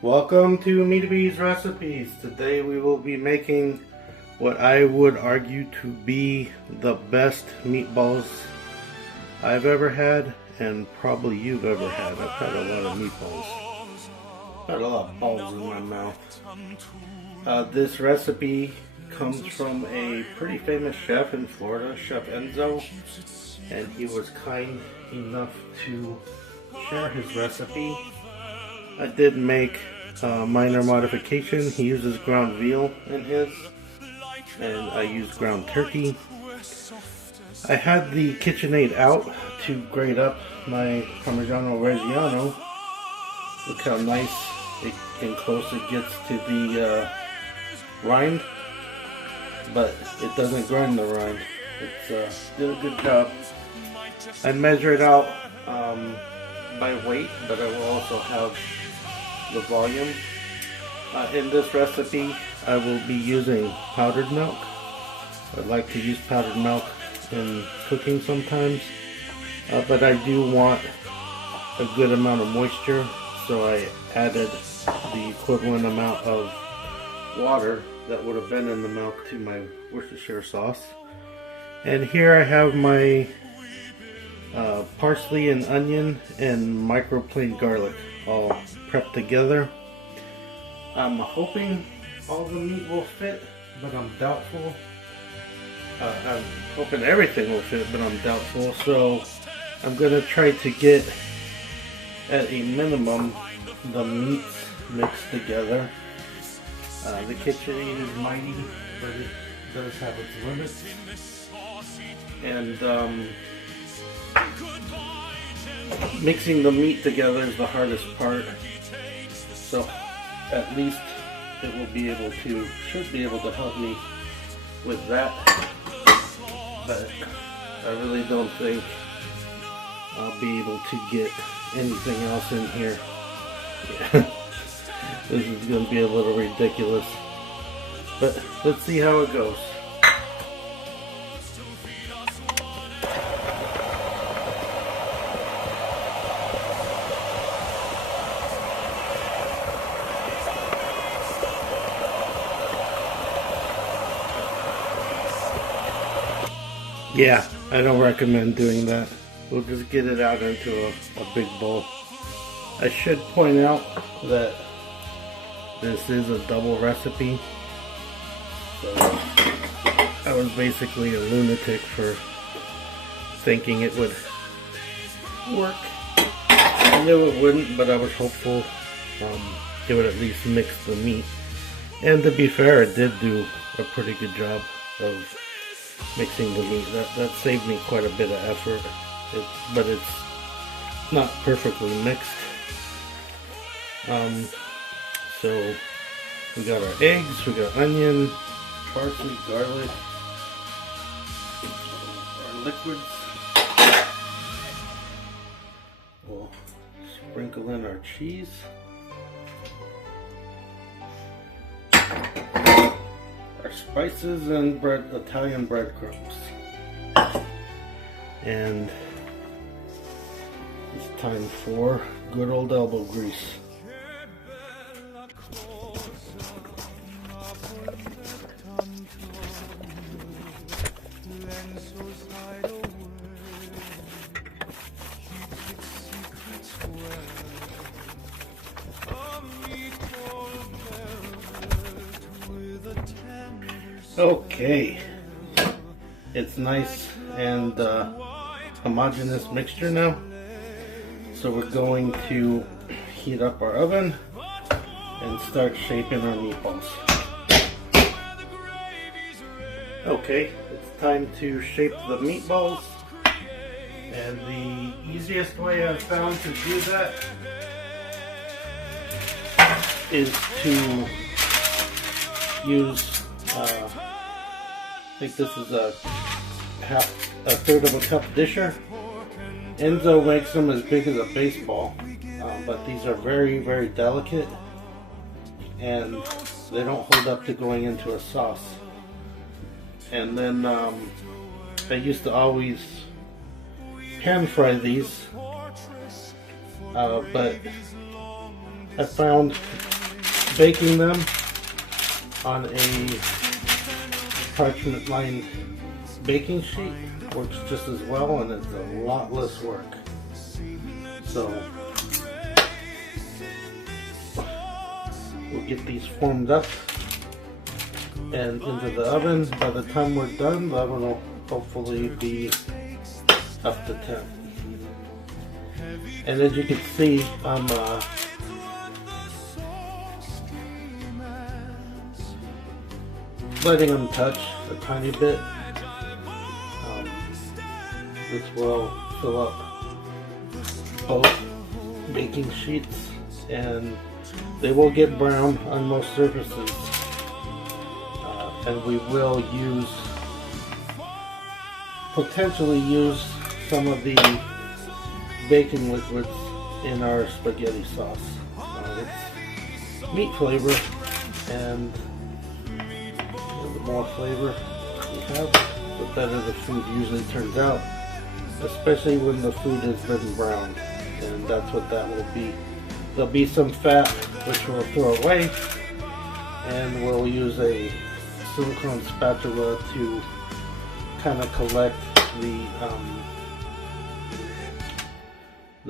Welcome to Meaty-B's recipes. Today we will be making what I would argue to be the best meatballs I've ever had, and probably you've ever had. I've had a lot of meatballs. Had a lot of balls in my mouth. This recipe comes from a pretty famous chef in Florida, Chef Enzo, and he was kind enough to share his recipe. I did make a minor modification. He uses ground veal in his, and I used ground turkey. I had the KitchenAid out to grate up my Parmigiano Reggiano. Look how nice and close it gets to the rind, but it doesn't grind the rind. It's did a good job. I measure it out by weight, but I will also have the volume. In this recipe I will be using powdered milk. I like to use powdered milk in cooking sometimes, but I do want a good amount of moisture, so I added the equivalent amount of water that would have been in the milk to my Worcestershire sauce. And here I have my parsley and onion and microplaned garlic all prepped together. I'm hoping all the meat will fit, but I'm doubtful. I'm hoping everything will fit, but I'm doubtful. So I'm gonna try to get, at a minimum, the meats mixed together. The KitchenAid is mighty, but it does have its limits. And mixing the meat together is the hardest part. So at least it will be able to, should be able to help me with that. But I really don't think I'll be able to get anything else in here. This is going to be a little ridiculous, but let's see how it goes. Yeah, I don't recommend doing that. We'll just get it out into a big bowl. I should point out that this is a double recipe. So I was basically a lunatic for thinking it would work. I knew it wouldn't, but I was hopeful it would at least mix the meat. And to be fair, it did do a pretty good job of mixing the meat. That saved me quite a bit of effort. But it's not perfectly mixed. So we got our eggs, we got onion, parsley, garlic, our liquids. We'll sprinkle in our cheese. Our spices and Italian breadcrumbs. And it's time for good old elbow grease. Okay, it's nice and homogeneous mixture now. So we're going to heat up our oven and start shaping our meatballs. Okay, it's time to shape the meatballs. And the easiest way I've found to do that is to use I think this is a third of a cup disher. Enzo makes them as big as a baseball, but these are very, very delicate, and they don't hold up to going into a sauce. And then I used to always pan fry these, but I found baking them on a parchment lined baking sheet works just as well, and it's a lot less work. So we'll get these formed up and into the oven. By the time we're done, the oven will hopefully be up to 10. And as you can see, I'm letting them touch a tiny bit. This will fill up both baking sheets, and they will get brown on most surfaces. And we will potentially use some of the baking liquids in our spaghetti sauce. It's meat flavor, and the more flavor you have, the better the food usually turns out, especially when the food has been browned, and that's what that will be. There'll be some fat which we'll throw away, and we'll use a silicone spatula to kind of collect the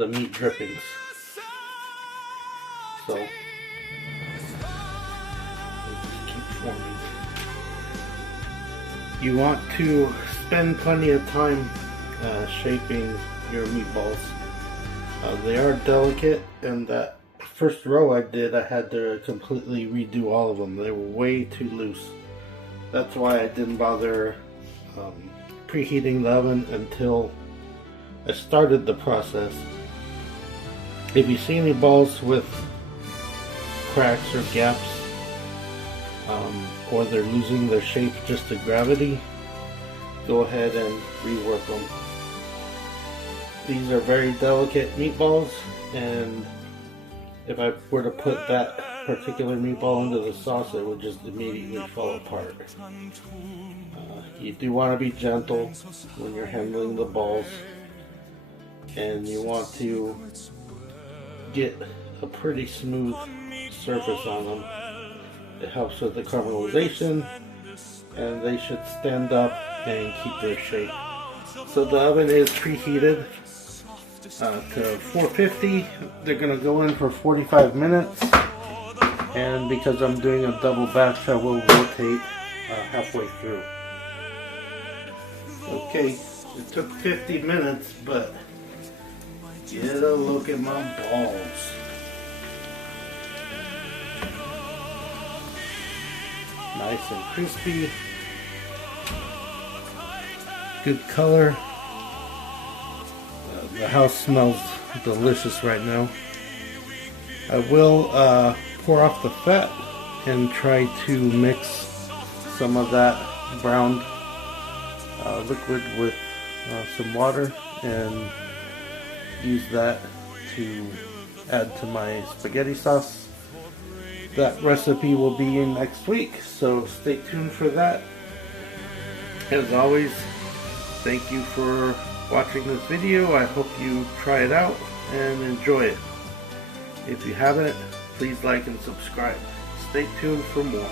meat drippings. So we'll just keep forming. You want to spend plenty of time shaping your meatballs. They are delicate, and that first row I did, I had to completely redo all of them. They were way too loose. That's why I didn't bother preheating the oven until I started the process. If you see any balls with cracks or gaps, or they're losing their shape just to gravity, go ahead and rework them. These are very delicate meatballs, and if I were to put that particular meatball into the sauce, it would just immediately fall apart. You do want to be gentle when you're handling the balls, and you want to get a pretty smooth surface on them. It helps with the caramelization, and they should stand up and keep their shape. So the oven is preheated to 450. They're going to go in for 45 minutes, and because I'm doing a double batch, I will rotate halfway through. Okay, it took 50 minutes, but get a look at my balls. Nice and crispy. Good color. The house smells delicious right now. I will pour off the fat and try to mix some of that browned liquid with some water and use that to add to my spaghetti sauce. That recipe will be in next week, so stay tuned for that. As always, thank you for watching this video. I hope you try it out and enjoy it. If you haven't, please like and subscribe. Stay tuned for more.